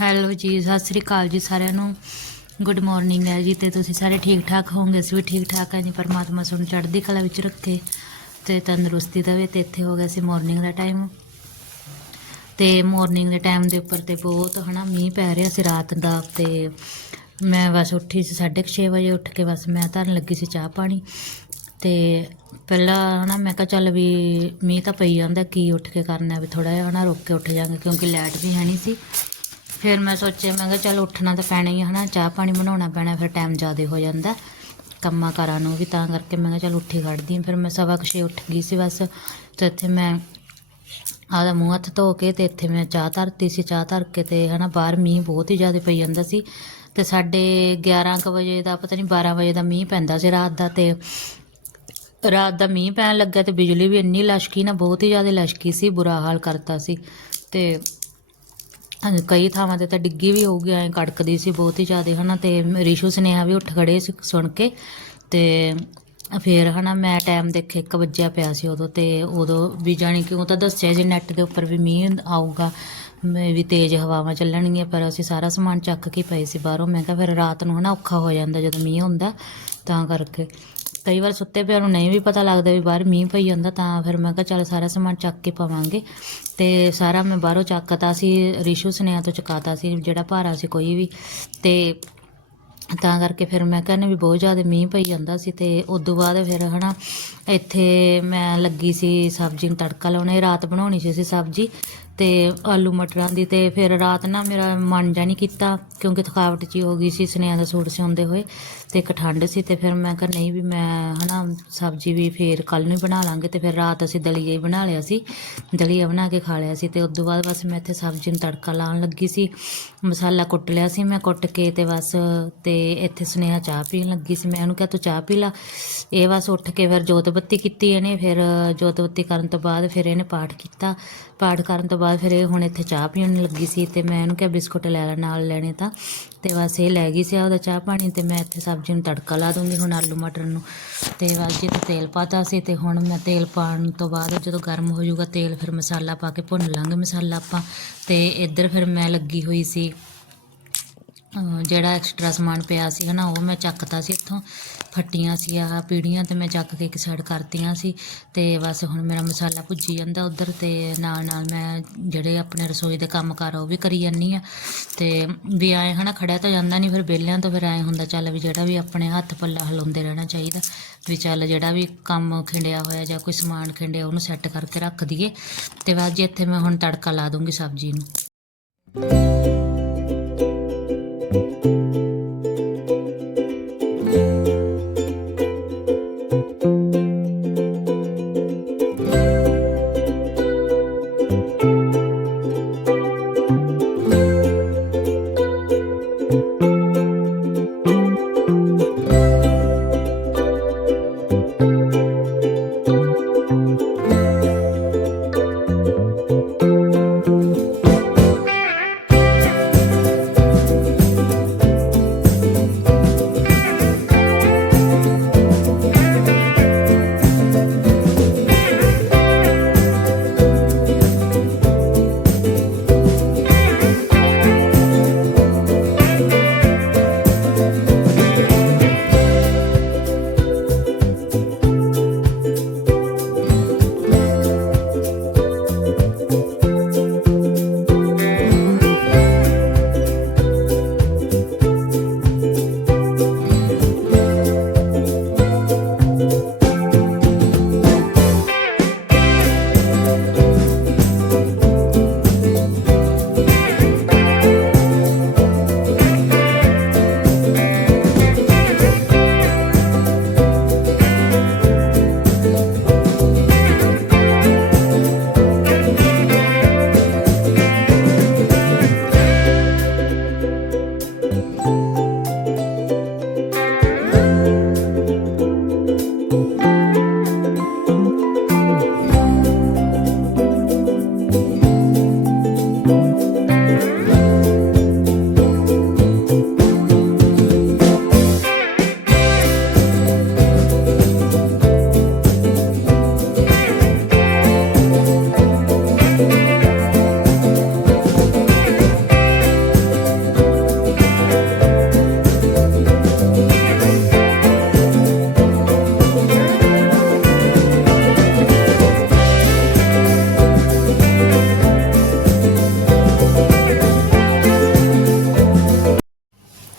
Hello ਜੀ, ਸਤਿ ਸ੍ਰੀ ਅਕਾਲ ਜੀ ਸਾਰਿਆਂ ਨੂੰ। ਗੁੱਡ ਮਾਰਨਿੰਗ ਹੈ ਜੀ, ਤੇ ਤੁਸੀਂ ਸਾਰੇ ਠੀਕ ਠਾਕ ਹੋਵੋਗੇ? ਅਸੀਂ ਵੀ ਠੀਕ ਠਾਕ ਹਾਂ ਜੀ, ਪਰਮਾਤਮਾ ਤੁਹਾਨੂੰ ਚੜ੍ਹਦੀ ਕਲਾ ਵਿੱਚ ਰੱਖੇ ਤੇ ਤੰਦਰੁਸਤੀ ਦੇਵੇ ਤੇ ਇੱਥੇ ਹੋ ਗਿਆ ਸੀ ਮਾਰਨਿੰਗ ਦਾ ਟਾਈਮ ਤੇ ਮਾਰਨਿੰਗ ਦੇ ਟਾਈਮ ਦੇ ਉੱਪਰ ਤੇ ਬਹੁਤ ਹਨਾ ਮੀਂਹ ਪੈ ਰਿਹਾ ਸੀ ਰਾਤ ਦਾ ਤੇ ਮੈਂ ਬਸ ਉੱਠੀ ਸੀ 6:30 ਵਜੇ ਉੱਠ ਕੇ ਬਸ ਮੈਂ ਧਰਨ ਲੱਗੀ ਸੀ ਚਾਹ ਪਾਣੀ। ਤੇ ਪਹਿਲਾਂ ਹਨਾ ਮੈਂ ਕਿਹਾ ਚੱਲ ਵੀ ਮੀਂਹ ਤਾਂ ਪਈ ਜਾਂਦਾ, ਕੀ ਉੱਠ ਕੇ ਕਰਨਾ, ਵੀ ਥੋੜਾ ਜਿਹਾ ਹਨਾ ਰੁੱਕ ਕੇ ਉੱਠ ਜਾਾਂਗੇ ਕਿਉਂਕਿ ਲਾਈਟ ਵੀ ਹੈ ਨਹੀਂ ਸੀ। ਫਿਰ ਮੈਂ ਸੋਚਿਆ, ਮੈਂ ਕਿਹਾ ਚੱਲ ਉੱਠਣਾ ਤਾਂ ਪੈਣਾ ਹੀ ਹੈ ਹਨਾ, ਚਾਹ ਪਾਣੀ ਬਣਾਉਣਾ ਪੈਣਾ, ਫਿਰ ਟਾਈਮ ਜ਼ਿਆਦਾ ਹੋ ਜਾਂਦਾ। ਕੰਮਾਂ ਕਾਰਾਂ ਨੂੰ ਵੀ ਤਾਂ ਕਰਕੇ ਮੈਂ ਕਿਹਾ ਚੱਲ ਉੱਠੀ ਖੜਦੀ ਹਾਂ। ਫਿਰ ਮੈਂ ਸਵਾ ਕੁ ਉੱਠ ਗਈ ਸੀ ਬਸ, ਤੇ ਇੱਥੇ ਮੈਂ ਆਦਾ ਮੂੰਹ ਹੱਥ ਧੋ ਕੇ ਤੇ ਇੱਥੇ ਮੈਂ ਚਾਹ ਧਰਤੀ ਸੀ, ਚਾਹ ਧਰ ਕੇ ਤੇ, ਹਨਾ, ਬਾਹਰ ਮੀਂਹ ਬਹੁਤ ਹੀ ਜ਼ਿਆਦਾ ਪਈ ਜਾਂਦਾ ਸੀ। ਤੇ ਸਾਡੇ 11 ਕੁ ਵਜੇ ਦਾ, ਪਤਾ ਨਹੀਂ 12 ਵਜੇ ਦਾ ਮੀਂਹ ਪੈਂਦਾ ਸੀ ਰਾਤ ਦਾ ਤੇ ਰਾਤ ਦਾ ਮੀਂਹ ਪੈਣ ਲੱਗਾ ਤੇ ਬਿਜਲੀ ਵੀ ਇੰਨੀ ਲਸ਼ਕੀ ਨਾ, ਬਹੁਤ ਹੀ ਜ਼ਿਆਦਾ ਲਸ਼ਕੀ ਸੀ, ਬੁਰਾ ਹਾਲ ਕਰਤਾ ਸੀ। ਤੇ ਕਈ ਥਾਵਾਂ ਤੇ ਤਾਂ ਡਿੱਗੀ ਵੀ ਹੋਊਗੀ ਗਿਆ ਐ ਕੜਕਦੀ ਸੀ ਬਹੁਤ ਹੀ ਜ਼ਿਆਦਾ, ਹਨਾ, ਤੇ ਰਿਸ਼ੂ ਸਨੇਹਾ ਵੀ ਉੱਠ ਖੜੇ ਸੀ ਸੁਣ ਕੇ, ਤੇ ਫਿਰ, ਹਨਾ, ਮੈਂ ਟਾਈਮ ਦੇਖੇ 1 ਵਜਿਆ ਪਿਆ ਸੀ ਉਦੋਂ, ਤੇ ਉਦੋਂ ਵੀ ਜਾਣੀ ਕਿ ਉਹ ਤਾਂ ਦੱਸਿਆ ਜੀ ਨੈਟ ਦੇ ਉੱਪਰ ਵੀ ਮੀਂਹ ਆਊਗਾ ਮੈਂ ਵੀ ਤੇਜ਼ ਹਵਾਵਾਂ ਚੱਲਣਗੀਆਂ, ਪਰ ਅਸੀਂ ਸਾਰਾ ਸਮਾਨ ਚੱਕ ਕੇ ਪਏ ਸੀ ਬਾਹਰੋਂ, ਮੈਂ ਕਿਹਾ ਫਿਰ ਰਾਤ ਨੂੰ, ਹਨਾ, ਔਖਾ ਹੋ ਜਾਂਦਾ ਜਦੋਂ ਮੀਂਹ ਹੁੰਦਾ, ਤਾਂ ਕਰਕੇ। ਕਈ ਵਾਰ ਸੁੱਤੇ ਪਿਆ ਨੂੰ ਨਹੀਂ ਵੀ ਪਤਾ ਲੱਗਦਾ ਵੀ ਬਾਹਰ ਮੀਂਹ ਪਈ ਜਾਂਦਾ ਤਾਂ ਫਿਰ ਮੈਂ ਕਿਹਾ ਚੱਲ ਸਾਰਾ ਸਮਾਨ ਚੱਕ ਕੇ ਪਾਵਾਂਗੇ। ਤੇ ਸਾਰਾ ਮੈਂ ਬਾਹਰੋਂ ਚੱਕਤਾ ਸੀ, ਰਿਸ਼ੂ ਸਨੇਹਾ ਤੋਂ ਚੁਕਾਤਾ ਸੀ, ਜਿਹੜਾ ਭਾਰਾ ਸੀ ਕੋਈ ਵੀ। ਤੇ ਤਾਂ ਕਰਕੇ ਫਿਰ ਮੈਂ ਕਹਿੰਨੇ ਵੀ ਬਹੁਤ ਜ਼ਿਆਦਾ ਮੀਂਹ ਪਈ ਜਾਂਦਾ ਸੀ ਤੇ ਤੋਂ ਬਾਅਦ ਫਿਰ ਹਨਾ ਇੱਥੇ ਮੈਂ ਲੱਗੀ ਸੀ ਸਬਜ਼ੀ ਨੂੰ ਤੜਕਾ ਲਾਉਣੇ, ਰਾਤ ਬਣਾਉਣੀ ਸੀ ਅਸੀਂ ਸਬਜ਼ੀ। ਤੇ ਆਲੂ ਮਟਰਾਂ ਦੀ ਤੇ ਫਿਰ ਰਾਤ ਨਾ ਮੇਰਾ ਮਨ ਜਾ ਨਹੀਂ ਕੀਤਾ, ਕਿਉਂਕਿ ਥਕਾਵਟ ਜੀ ਹੋ ਗਈ ਸੀ, ਸਨੇਹਾ ਦਾ ਸੂਟ ਸਿਉਂਦੇ ਹੋਏ ਤੇ ਇੱਕ ਠੰਡ ਸੀ ਤੇ ਫਿਰ ਮੈਂ ਕਿਹਾ ਨਹੀਂ ਵੀ ਮੈਂ ਹਨਾ ਸਬਜ਼ੀ ਵੀ ਫੇਰ ਕੱਲ ਨੂੰ ਹੀ ਬਣਾ ਲਾਂਗੇ ਤੇ ਫਿਰ ਰਾਤ ਅਸੀਂ ਦਲੀਆ ਹੀ ਬਣਾ ਲਿਆ ਸੀ, ਦਲੀਆ ਬਣਾ ਕੇ ਖਾ ਲਿਆ ਸੀ ਤੇ ਤੋਂ ਬਾਅਦ ਬਸ ਮੈਂ ਇੱਥੇ ਸਬਜ਼ੀ ਨੂੰ ਤੜਕਾ ਲਾਉਣ ਲੱਗੀ ਸੀ, ਮਸਾਲਾ ਕੁੱਟ ਲਿਆ ਸੀ ਮੈਂ ਕੁੱਟ ਕੇ ਤੇ ਬਸ ਤੇ ਇੱਥੇ ਸੁਨੇਹਾ ਚਾਹ ਪੀਣ ਲੱਗੀ ਸੀ, ਮੈਂ ਉਹਨੂੰ ਕਿਹਾ ਤੂੰ ਚਾਹ ਪੀ ਲਾ, ਇਹ ਬਸ ਉੱਠ ਕੇ ਫਿਰ ਜੋਤ ਬੱਤੀ ਕੀਤੀ ਇਹਨੇ, ਫਿਰ ਜੋਤ ਬੱਤੀ ਕਰਨ ਤੋਂ ਬਾਅਦ ਫਿਰ ਇਹਨੇ ਪਾਠ ਕੀਤਾ ਪਾਠ ਕਰਨ ਤੋਂ ਬਾਅਦ ਫਿਰ ਇਹ ਹੁਣ ਇੱਥੇ ਚਾਹ ਪੀਣ ਲੱਗੀ ਸੀ ਤੇ ਮੈਂ ਇਹਨੂੰ ਕਿਹਾ ਬਿਸਕੁਟ ਲੈ ਲੈ, ਨਾਲ ਲੈਣੇ ਤਾਂ। ਤੇ ਬਸ ਇਹ ਲੈ ਗਈ ਸੀ ਉਹਦਾ ਚਾਹ ਪਾਣੀ ਤੇ ਮੈਂ ਇੱਥੇ ਸਬਜ਼ੀ ਨੂੰ ਤੜਕਾ ਲਾ ਦੂੰਗੀ ਹੁਣ ਆਲੂ ਮਟਰ ਨੂੰ। ਤੇ ਬਸ ਜੀ ਤੇ ਤੇਲ ਪਾਤਾ ਸੀ ਤੇ ਹੁਣ ਮੈਂ ਤੇਲ ਪਾਉਣ ਤੋਂ ਬਾਅਦ ਜਦੋਂ ਗਰਮ ਹੋ ਜਾਊਗਾ ਤੇਲ ਫਿਰ ਮਸਾਲਾ ਪਾ ਕੇ ਭੁੰਨ ਲਾਂਗੇ ਮਸਾਲਾ ਆਪਾਂ। ਤੇ ਇੱਧਰ ਫਿਰ ਮੈਂ ਲੱਗੀ ਹੋਈ ਸੀ ਜਿਹੜਾ ਐਕਸਟਰਾ ਸਮਾਨ ਪਿਆ ਸੀ ਹਨਾ, ਉਹ ਮੈਂ ਚੱਕਤਾ ਸੀ ਇੱਥੋਂ। ਫੱਟੀਆਂ ਸੀ, ਆਹ ਪੀੜੀਆਂ ਤੇ ਮੈਂ ਚੱਕ ਕੇ ਇੱਕ ਸਾਈਡ ਕਰਤੀਆਂ ਸੀ ਤੇ ਬਸ ਹੁਣ ਮੇਰਾ ਮਸਾਲਾ ਭੁੱਜੀ ਜਾਂਦਾ ਉਧਰ ਤੇ ਨਾਲ ਨਾਲ ਮੈਂ ਜਿਹੜੇ ਆਪਣੇ ਰਸੋਈ ਦੇ ਕੰਮ ਕਰ ਉਹ ਵੀ ਕਰੀ ਜਾਂਦੀ ਆ ਤੇ ਵੀ ਆਏ ਹਨਾ, ਖੜਿਆ ਤਾਂ ਜਾਂਦਾ ਨਹੀਂ ਫਿਰ ਬੇਲਿਆਂ ਤੋਂ ਫਿਰ ਐ ਹੁੰਦਾ ਚੱਲ ਵੀ ਜਿਹੜਾ ਵੀ ਆਪਣੇ ਹੱਥ ਪੱਲਾ ਹਿਲਾਉਂਦੇ ਰਹਿਣਾ ਚਾਹੀਦਾ। ਵੀ ਚੱਲ ਜਿਹੜਾ ਵੀ ਕੰਮ ਖਿੰਡਿਆ ਹੋਇਆ ਜਾਂ ਕੋਈ ਸਮਾਨ ਖਿੰਡਿਆ ਉਹਨੂੰ ਸੈੱਟ ਕਰਕੇ ਰੱਖ ਦਈਏ ਤੇ ਬਾਅਦ ਜੀ ਇੱਥੇ ਮੈਂ ਹੁਣ ਤੜਕਾ ਲਾ ਦੂੰਗੀ ਸਬਜ਼ੀ ਨੂੰ।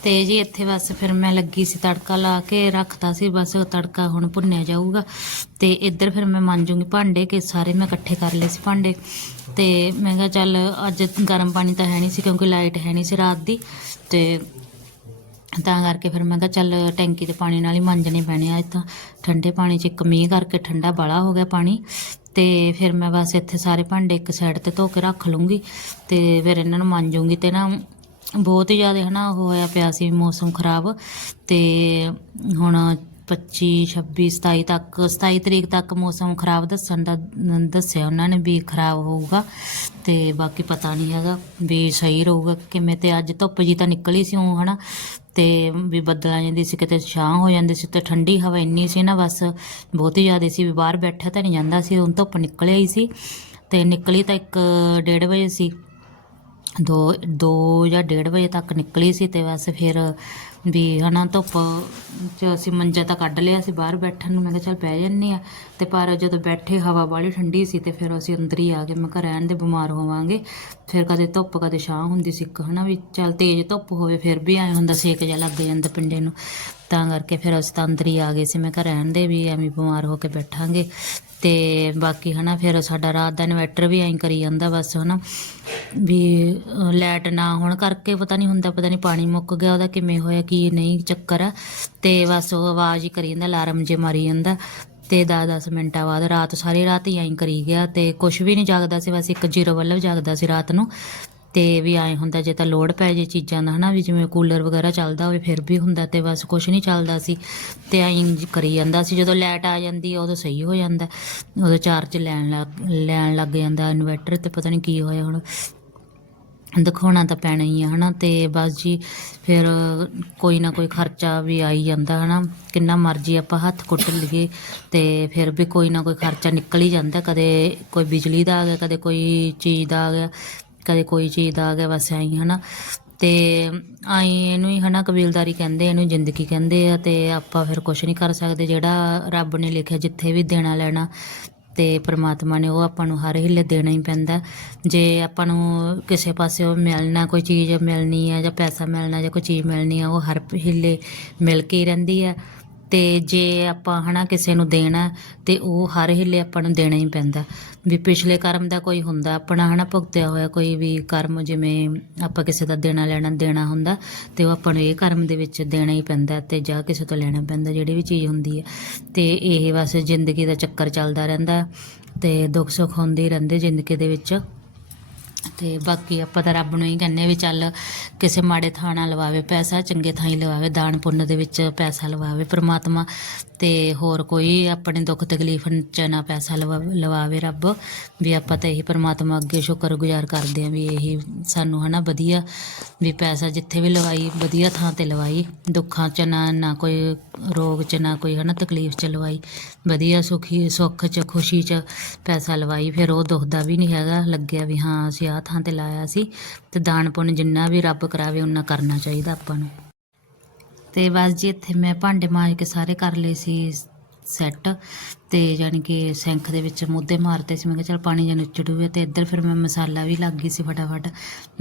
ਤੇ ਜੀ ਇੱਥੇ ਬਸ ਫਿਰ ਮੈਂ ਲੱਗੀ ਸੀ ਤੜਕਾ ਲਾ ਕੇ, ਰੱਖਤਾ ਸੀ, ਬਸ ਤੜਕਾ ਹੁਣ ਭੁੰਨਿਆ ਜਾਊਗਾ। ਤੇ ਇੱਧਰ ਫਿਰ ਮੈਂ ਮਾਂਜੂਗੀ ਭਾਂਡੇ ਕਿ ਸਾਰੇ ਮੈਂ ਇਕੱਠੇ ਕਰ ਲਏ ਸੀ ਭਾਂਡੇ। ਤੇ ਮੈਂ ਕਿਹਾ ਚੱਲ ਅੱਜ ਗਰਮ ਪਾਣੀ ਤਾਂ ਹੈ ਨਹੀਂ ਸੀ ਕਿਉਂਕਿ ਲਾਈਟ ਹੈ ਨਹੀਂ ਸੀ ਰਾਤ ਦੀ। ਤੇ ਤਾਂ ਕਰਕੇ ਫਿਰ ਮੈਂ ਕਿਹਾ ਚੱਲ ਟੈਂਕੀ ਦੇ ਪਾਣੀ ਨਾਲ ਹੀ ਮਾਂਜਣੇ ਪੈਣੇ ਆ ਇਹ ਤਾਂ ਠੰਡੇ ਪਾਣੀ 'ਚ ਇੱਕ ਮੀਂਹ ਕਰਕੇ ਠੰਡਾ ਬਾਲਾ ਹੋ ਗਿਆ ਪਾਣੀ। ਤੇ ਫਿਰ ਮੈਂ ਬਸ ਇੱਥੇ ਸਾਰੇ ਭਾਂਡੇ ਇੱਕ ਸਾਈਡ ਤੇ ਧੋ ਕੇ ਰੱਖ ਲੂੰਗੀ ਤੇ ਫਿਰ ਇਹਨਾਂ ਨੂੰ ਮਾਂਜੂੰਗੀ ਤੇ ਨਾ ਬਹੁਤ ਹੀ ਜ਼ਿਆਦਾ ਹਨਾ ਉਹ ਹੋਇਆ ਪਿਆ ਸੀ, ਮੌਸਮ ਖਰਾਬ ਤੇ ਹੁਣ 25 26 27 ਤੱਕ 27 ਤਰੀਕ ਤੱਕ ਮੌਸਮ ਖਰਾਬ ਦੱਸਣ ਦਾ, ਦੱਸਿਆ ਉਹਨਾਂ ਨੇ ਵੀ ਖਰਾਬ ਹੋਊਗਾ ਤੇ ਬਾਕੀ ਪਤਾ ਨਹੀਂ ਹੈਗਾ ਵੀ ਸਹੀ ਰਹੂਗਾ ਕਿਵੇਂ ਤੇ ਅੱਜ ਧੁੱਪ ਜੀ ਤਾਂ ਨਿਕਲੀ ਸੀ ਉਹ ਹਨਾ ਤੇ ਵੀ ਬੱਦਲ ਆ ਜਾਂਦੀ ਸੀ, ਕਿਤੇ ਛਾਂ ਹੋ ਜਾਂਦੀ ਸੀ ਤੇ ਠੰਡੀ ਹਵਾ ਇੰਨੀ ਸੀ ਨਾ ਬਸ, ਬਹੁਤ ਹੀ ਜ਼ਿਆਦਾ ਸੀ ਵੀ ਬਾਹਰ ਬੈਠਾ ਤਾਂ ਨਹੀਂ ਜਾਂਦਾ ਸੀ, ਹੁਣ ਧੁੱਪ ਨਿਕਲਿਆ ਹੀ ਸੀ ਤੇ ਨਿਕਲੀ ਤਾਂ 1:30 ਵਜੇ ਸੀ ਦੋ ਦੋ ਜਾਂ ਡੇਢ ਵਜੇ ਤੱਕ ਨਿਕਲੀ ਸੀ ਤੇ ਬਸ ਫਿਰ ਵੀ ਹਨਾ ਧੁੱਪ ਚ ਅਸੀਂ ਮੰਜਾ ਤਾਂ ਕੱਢ ਲਿਆ ਸੀ ਬਾਹਰ ਬੈਠਣ ਨੂੰ। ਮੈਂ ਕਿਹਾ ਚੱਲ ਬਹਿ ਜੰਨੇ ਆ ਤੇ ਪਰ ਜਦੋਂ ਬੈਠੇ ਹਵਾ ਬਾਹਲੀ ਠੰਡੀ ਸੀ ਤੇ ਫਿਰ ਅਸੀਂ ਅੰਦਰ ਹੀ ਆ ਗਏ। ਮੈਂ ਕਿਹਾ ਰਹਿਣ ਦੇ, ਬਿਮਾਰ ਹੋਵਾਂਗੇ। ਫਿਰ ਕਦੇ ਧੁੱਪ, ਕਦੇ ਛਾਂ ਹੁੰਦੀ ਸੀ ਇੱਕ ਹਨਾ ਵੀ ਚੱਲ ਤੇਜ਼ ਧੁੱਪ ਹੋਵੇ ਫਿਰ ਵੀ ਐਂ ਹੁੰਦਾ ਸੇਕ ਜਿਹਾ ਲੱਗ ਜਾਂਦਾ ਪਿੰਡੇ ਨੂੰ। ਤਾਂ ਕਰਕੇ ਫਿਰ ਅਸੀਂ ਤਾਂ ਅੰਦਰ ਹੀ ਆ ਗਏ ਸੀ। ਮੈਂ ਕਿਹਾ ਰਹਿਣ ਦੇ ਵੀ ਐਵੇਂ ਬਿਮਾਰ ਹੋ ਕੇ ਬੈਠਾਂਗੇ। ਤੇ ਬਾਕੀ ਹਨਾ ਫਿਰ ਸਾਡਾ ਰਾਤ ਦਾ ਇਨਵਰਟਰ ਵੀ ਐਂ ਕਰੀ ਜਾਂਦਾ ਬਸ ਹਨਾ। ਵੀ ਲੈਟ ਨਾ ਹੋਣ ਕਰਕੇ ਪਤਾ ਨਹੀਂ ਹੁੰਦਾ, ਪਤਾ ਨਹੀਂ ਪਾਣੀ ਮੁੱਕ ਗਿਆ ਉਹਦਾ ਕਿਵੇਂ ਹੋਇਆ, ਕੀ ਨਹੀਂ, ਚੱਕਰ। ਆ ਤੇ ਬਸ ਉਹ ਆਵਾਜ਼ ਹੀ ਕਰੀ ਜਾਂਦਾ, ਅਲਾਰਮ ਜੇ ਮਾਰੀ ਜਾਂਦਾ। ਤੇ 10-10 ਮਿੰਟਾਂ ਬਾਅਦ ਰਾਤ ਸਾਰੀ ਰਾਤ ਹੀ ਐਂ ਕਰੀ ਗਿਆ ਤੇ ਕੁਝ ਵੀ ਨਹੀਂ ਜਾਗਦਾ ਸੀ, ਬਸ ਇੱਕ ਜ਼ੀਰੋ ਵੱਲਵ ਜਾਗਦਾ ਸੀ ਰਾਤ ਨੂੰ। ਤੇ ਵੀ ਐਂ ਹੁੰਦਾ ਜੇ ਤਾਂ ਲੋਡ ਪੈ ਜੇ ਚੀਜ਼ਾਂ ਦਾ, ਹਨਾ, ਵੀ ਜਿਵੇਂ ਕੂਲਰ ਵਗੈਰਾ ਚੱਲਦਾ ਹੋਵੇ ਫਿਰ ਵੀ ਹੁੰਦਾ ਤੇ ਬਸ ਕੁਝ ਨਹੀਂ ਚੱਲਦਾ ਸੀ। ਤੇ ਐਂ ਕਰੀ ਜਾਂਦਾ ਸੀ, ਜਦੋਂ ਲਾਈਟ ਆ ਜਾਂਦੀ ਉਦੋਂ ਸਹੀ ਹੋ ਜਾਂਦਾ। ਉਦੋਂ ਚਾਰਜ ਲੈਣ ਲੱਗ ਲੈਣ ਲੱਗ ਜਾਂਦਾ, ਇਨਵਰਟਰ ਤੇ ਪਤਾ ਨਹੀਂ ਕੀ ਹੋਇਆ ਹੁਣ। ਦਿਖਾਉਣਾ ਤਾਂ ਪੈਣਾ ਹੀ ਆ, ਹਨਾ? ਤੇ ਬਸ ਜੀ, ਫਿਰ ਕੋਈ ਨਾ ਕੋਈ ਖਰਚਾ ਵੀ ਆਈ ਜਾਂਦਾ, ਹਨਾ? ਕਿੰਨਾ ਮਰਜ਼ੀ ਆਪਾਂ ਹੱਥ ਕੁੱਟ ਲਈਏ ਤੇ ਫਿਰ ਵੀ ਕੋਈ ਨਾ ਕੋਈ ਖਰਚਾ ਨਿਕਲ ਹੀ ਜਾਂਦਾ। ਕਦੇ ਕੋਈ ਬਿਜਲੀ ਦਾ ਆ ਗਿਆ, ਕਦੇ ਕੋਈ ਚੀਜ਼ ਦਾ ਆ ਗਿਆ, ਕਦੇ ਕੋਈ ਚੀਜ਼ ਦਾ ਆ ਗਿਆ, ਬਸ ਐਂ ਹੀ, ਹਨਾ? ਤੇ ਆਈ ਇਹਨੂੰ ਹੀ, ਹਨਾ, ਕਬੀਲਦਾਰੀ ਕਹਿੰਦੇ, ਇਹਨੂੰ ਜ਼ਿੰਦਗੀ ਕਹਿੰਦੇ ਆ ਤੇ ਆਪਾਂ ਫਿਰ ਕੁਝ ਨਹੀਂ ਕਰ ਸਕਦੇ। ਜਿਹੜਾ ਰੱਬ ਨੇ ਲਿਖਿਆ, ਜਿੱਥੇ ਵੀ ਦੇਣਾ ਲੈਣਾ ਤੇ ਪ੍ਰਮਾਤਮਾ ਨੇ ਉਹ ਆਪਾਂ ਨੂੰ ਹਰ ਹਿੱਲੇ ਦੇਣਾ ਹੀ ਪੈਂਦਾ। ਜੇ ਆਪਾਂ ਨੂੰ ਕਿਸੇ ਪਾਸਿਓਂ ਮਿਲਣਾ, ਕੋਈ ਚੀਜ਼ ਮਿਲਣੀ ਹੈ ਜਾਂ ਪੈਸਾ ਮਿਲਣਾ ਜਾਂ ਕੋਈ ਚੀਜ਼ ਮਿਲਣੀ ਹੈ ਉਹ ਹਰ ਹਿੱਲੇ ਮਿਲ ਕੇ ਹੀ ਰਹਿੰਦੀ ਹੈ ਤੇ ਜੇ ਆਪਾਂ ਹਨਾ ਕਿਸੇ ਨੂੰ ਦੇਣਾ ਤੇ ਉਹ ਹਰ ਹਿੱਲੇ ਆਪਾਂ ਨੂੰ ਦੇਣਾ ਹੀ ਪੈਂਦਾ। ਵੀ ਪਿਛਲੇ ਕਰਮ ਦਾ ਕੋਈ ਹੁੰਦਾ, ਆਪਣਾ ਹਨਾ ਭੁਗਤਿਆ ਹੋਇਆ ਕੋਈ ਵੀ ਕਰਮ, ਜਿਵੇਂ ਆਪਾਂ ਕਿਸੇ ਦਾ ਦੇਣਾ ਲੈਣਾ, ਦੇਣਾ ਹੁੰਦਾ, ਤੇ ਉਹ ਆਪਾਂ ਨੂੰ ਇਹ ਕਰਮ ਦੇ ਵਿੱਚ ਦੇਣਾ ਹੀ ਪੈਂਦਾ ਤੇ ਜਾਂ ਕਿਸੇ ਤੋਂ ਲੈਣਾ ਪੈਂਦਾ, ਜਿਹੜੀ ਵੀ ਚੀਜ਼ ਹੁੰਦੀ ਹੈ। ਤੇ ਇਹ ਬਸ ਜ਼ਿੰਦਗੀ ਦਾ ਚੱਕਰ ਚੱਲਦਾ ਰਹਿੰਦਾ, ਤੇ ਦੁੱਖ ਸੁੱਖ ਹੁੰਦੇ ਰਹਿੰਦੇ ਜ਼ਿੰਦਗੀ ਦੇ ਵਿੱਚ। ਤੇ ਬਾਕੀ ਆਪਾਂ ਤਾਂ ਰੱਬ ਨੂੰ ਹੀ ਕਹਿੰਦੇ ਆ ਵੀ ਚੱਲ ਕਿਸੇ ਮਾੜੇ ਥਾਂ ਨਾ ਲਵਾਵੇ, ਪੈਸਾ ਚੰਗੇ ਥਾਂ ਹੀ ਲਵਾਵੇ, ਦਾਨ ਪੁੰਨ ਦੇ ਵਿੱਚ ਪੈਸਾ ਲਵਾਵੇ, ਪ੍ਰਮਾਤਮਾ ਤੇ ਹੋਰ ਕੋਈ ਆਪਣੇ ਦੁੱਖ ਤਕਲੀਫ ਚ ਨਾ ਪੈਸਾ ਲਵਾ- ਲਵਾਵੇ ਰੱਬ, ਵੀ ਆਪਾਂ ਤਾਂ ਇਹੀ ਪਰਮਾਤਮਾ ਅੱਗੇ ਸ਼ੁਕਰਗੁਜ਼ਾਰ ਕਰਦੇ ਆਂ ਵੀ ਇਹੀ ਸਾਨੂੰ ਹਨਾ ਵਧੀਆ ਵੀ ਪੈਸਾ ਜਿੱਥੇ ਵੀ ਲਵਾਈ, ਵਧੀਆ ਥਾਂ ਤੇ ਲਵਾਈ, ਦੁੱਖਾਂ ਚ ਨਾ ਨਾ ਕੋਈ ਰੋਗ ਚ, ਨਾ ਕੋਈ ਹਨਾ ਤਕਲੀਫ ਚ ਲਵਾਈ, ਵਧੀਆ ਸੁਖੀ, ਸੁੱਖ ਚ, ਖੁਸ਼ੀ ਚ ਪੈਸਾ ਲਵਾਈ, ਫਿਰ ਉਹ ਦੁਖਦਾ ਵੀ ਨਹੀਂ ਹੈਗਾ, ਲੱਗਿਆ ਵੀ ਹਾਂ ਅਸੀਂ ਆਹ ਥਾਂ ਤੇ ਲਾਇਆ ਸੀ, ਤੇ ਦਾਨ ਪੁੰਨ ਜਿੰਨਾ ਵੀ ਰੱਬ ਕਰਾਵੇ ਉਹਨਾਂ ਕਰਨਾ ਚਾਹੀਦਾ ਆਪਾਂ ਨੂੰ। ਤੇ ਬਸ ਜੀ ਇੱਥੇ ਮੈਂ ਭਾਂਡੇ ਮਾਂਜ ਕੇ ਸਾਰੇ ਕਰ ਲਏ ਸੀ ਸੈੱਟ ਤੇ ਯਾਨੀ ਕਿ ਸਿੰਕ ਦੇ ਵਿੱਚ ਮੁੱਦੇ ਮਾਰਤੇ ਸੀ। ਮੈਂ ਕਿਹਾ ਚਲ ਪਾਣੀ ਜਨ ਚੜੂਵੇ ਤੇ ਇੱਧਰ ਫਿਰ ਮੈਂ ਮਸਾਲਾ ਵੀ ਲੱਗ ਗਈ ਸੀ ਫਟਾਫਟ।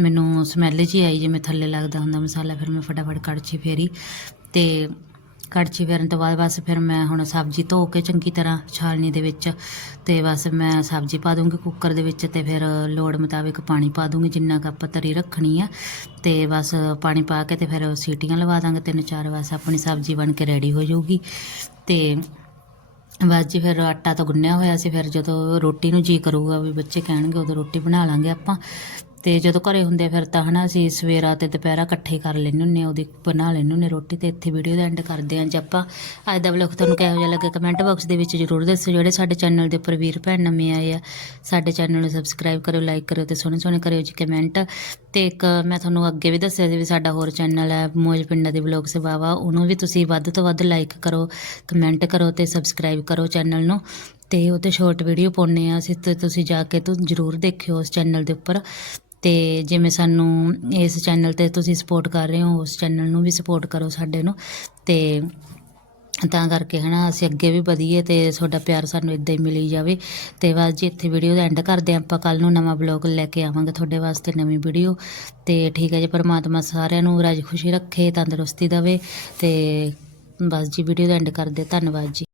ਮੈਨੂੰ ਸਮੈਲ ਜੀ ਆਈ ਜਿਵੇਂ ਥੱਲੇ ਲੱਗਦਾ ਹੁੰਦਾ ਮਸਾਲਾ, ਫਿਰ ਮੈਂ ਫਟਾਫਟ ਕੜਛੀ ਫੇਰੀ ਤੇ ਕੜਛੀ ਫੇਰਨ ਤੋਂ ਬਾਅਦ ਬਸ ਫਿਰ ਮੈਂ ਹੁਣ ਸਬਜ਼ੀ ਧੋ ਕੇ ਚੰਗੀ ਤਰ੍ਹਾਂ ਛਾਲਣੀ ਦੇ ਵਿੱਚ ਤੇ ਬਸ ਮੈਂ ਸਬਜ਼ੀ ਪਾ ਦੂੰਗੀ ਕੁੱਕਰ ਦੇ ਵਿੱਚ ਤੇ ਫਿਰ ਲੋੜ ਮੁਤਾਬਿਕ ਪਾਣੀ ਪਾ ਦੂੰਗੀ ਜਿੰਨਾ ਕੁ ਆਪਾਂ ਤਰੀ ਰੱਖਣੀ ਆ। ਤੇ ਬਸ ਪਾਣੀ ਪਾ ਕੇ ਤੇ ਫਿਰ ਸੀਟੀਆਂ ਲਵਾ ਦਾਂਗੇ ਤਿੰਨ ਚਾਰ ਬਸ ਆਪਣੀ ਸਬਜ਼ੀ ਬਣ ਕੇ ਰੈਡੀ ਹੋ ਜਾਊਗੀ। ਤੇ ਬਸ ਜੀ ਫਿਰ ਆਟਾ ਤਾਂ ਗੁੰਨਿਆ ਹੋਇਆ ਸੀ ਫਿਰ ਜਦੋਂ ਰੋਟੀ ਨੂੰ ਜੀ ਕਰੂਗਾ ਵੀ ਬੱਚੇ ਕਹਿਣਗੇ ਉਦੋਂ ਰੋਟੀ ਬਣਾ ਲਾਂਗੇ ਆਪਾਂ। ਤੇ ਜਦੋਂ ਘਰੇ ਹੁੰਦੇ ਆ ਫਿਰ ਤਾਂ ਹਨਾ ਅਸੀਂ ਸਵੇਰਾ ਤੇ ਦੁਪਹਿਰਾ ਇਕੱਠੇ ਕਰ ਲੈਂਦੇ ਹੁੰਦੇ ਆ ਉਹਦੀ ਬਣਾ ਲੈਂਦੇ ਹੁੰਦੇ ਰੋਟੀ ਤੇ ਇੱਥੇ ਵੀਡੀਓ ਦਾ ਐਂਡ ਕਰਦੇ ਆਂ ਜੇ ਆਪਾਂ ਅੱਜ ਦਾ ਵਲੌਗ ਤੁਹਾਨੂੰ ਕਿਹੋ ਜਿਹਾ ਲੱਗਾ ਕਮੈਂਟ ਬਾਕਸ ਦੇ ਵਿੱਚ ਜਰੂਰ ਦੱਸੋ ਜਿਹੜੇ ਸਾਡੇ ਚੈਨਲ ਦੇ ਉੱਪਰ ਵੀਰ ਭੈਣ ਨਵੇਂ ਆਏ ਆ, ਸਾਡੇ ਚੈਨਲ ਨੂੰ ਸਬਸਕ੍ਰਾਈਬ ਕਰਿਓ ਲਾਈਕ ਕਰਿਓ ਤੇ ਸੋਹਣੇ ਸੋਹਣੇ ਕਰਿਓ ਜੀ ਕਮੈਂਟ ਤੇ ਇੱਕ ਮੈਂ ਤੁਹਾਨੂੰ ਅੱਗੇ ਵੀ ਦੱਸਿਆ ਸੀ ਵੀ ਸਾਡਾ ਹੋਰ ਚੈਨਲ ਹੈ, ਮੋਜ ਪਿੰਡਾਂ ਦੇ ਵਲੌਗ ਸੇਵਾਵਾ ਉਹਨੂੰ ਵੀ ਤੁਸੀਂ ਵੱਧ ਤੋਂ ਵੱਧ ਲਾਈਕ ਕਰੋ ਕਮੈਂਟ ਕਰੋ ਤੇ ਸਬਸਕ੍ਰਾਈਬ ਕਰੋ ਚੈਨਲ ਨੂੰ। ਤੇ ਉਹ ਤੇ ਸ਼ਾਰਟ ਵੀਡੀਓ ਪਾਉਂਦੇ ਆ ਅਸੀਂ ਤੇ ਤੁਸੀਂ ਜਾ ਕੇ ਤੂੰ ਜਰੂਰ ਦੇਖਿਓ ਉਸ ਚੈਨਲ ਦੇ ਉੱਪਰ। ਅਤੇ ਜਿਵੇਂ ਸਾਨੂੰ ਇਸ ਚੈਨਲ ਤੇ ਤੁਸੀਂ ਸਪੋਰਟ ਕਰ ਰਹੇ ਹੋ, ਉਸ ਚੈਨਲ ਨੂੰ ਵੀ ਸਪੋਰਟ ਕਰੋ ਸਾਡੇ ਨੂੰ ਅਤੇ ਤਾਂ ਕਰਕੇ ਹਨਾ, ਅਸੀਂ ਅੱਗੇ ਵੀ ਵਧੀਏ ਤੇ ਤੁਹਾਡਾ ਪਿਆਰ ਸਾਨੂੰ ਇਦਾਂ ਹੀ ਮਿਲੀ ਜਾਵੇ। ਤੇ ਬਸ ਜੀ, ਇੱਥੇ ਵੀਡੀਓ ਦਾ ਐਂਡ ਕਰਦੇ ਹਾਂ, ਆਪਾਂ ਕੱਲ ਨੂੰ ਨਵਾਂ ਬਲੌਗ ਲੈ ਕੇ ਆਵਾਂਗੇ ਤੁਹਾਡੇ ਵਾਸਤੇ ਨਵੀਂ ਵੀਡੀਓ ਤੇ ਠੀਕ ਹੈ ਜੀ, ਪਰਮਾਤਮਾ ਸਾਰਿਆਂ ਨੂੰ ਰਾਜੀ ਖੁਸ਼ੀ ਰੱਖੇ, ਤੰਦਰੁਸਤੀ ਦੇਵੇ ਤੇ ਬਸ ਜੀ ਵੀਡੀਓ ਦਾ ਐਂਡ ਕਰਦੇ ਧੰਨਵਾਦ ਜੀ।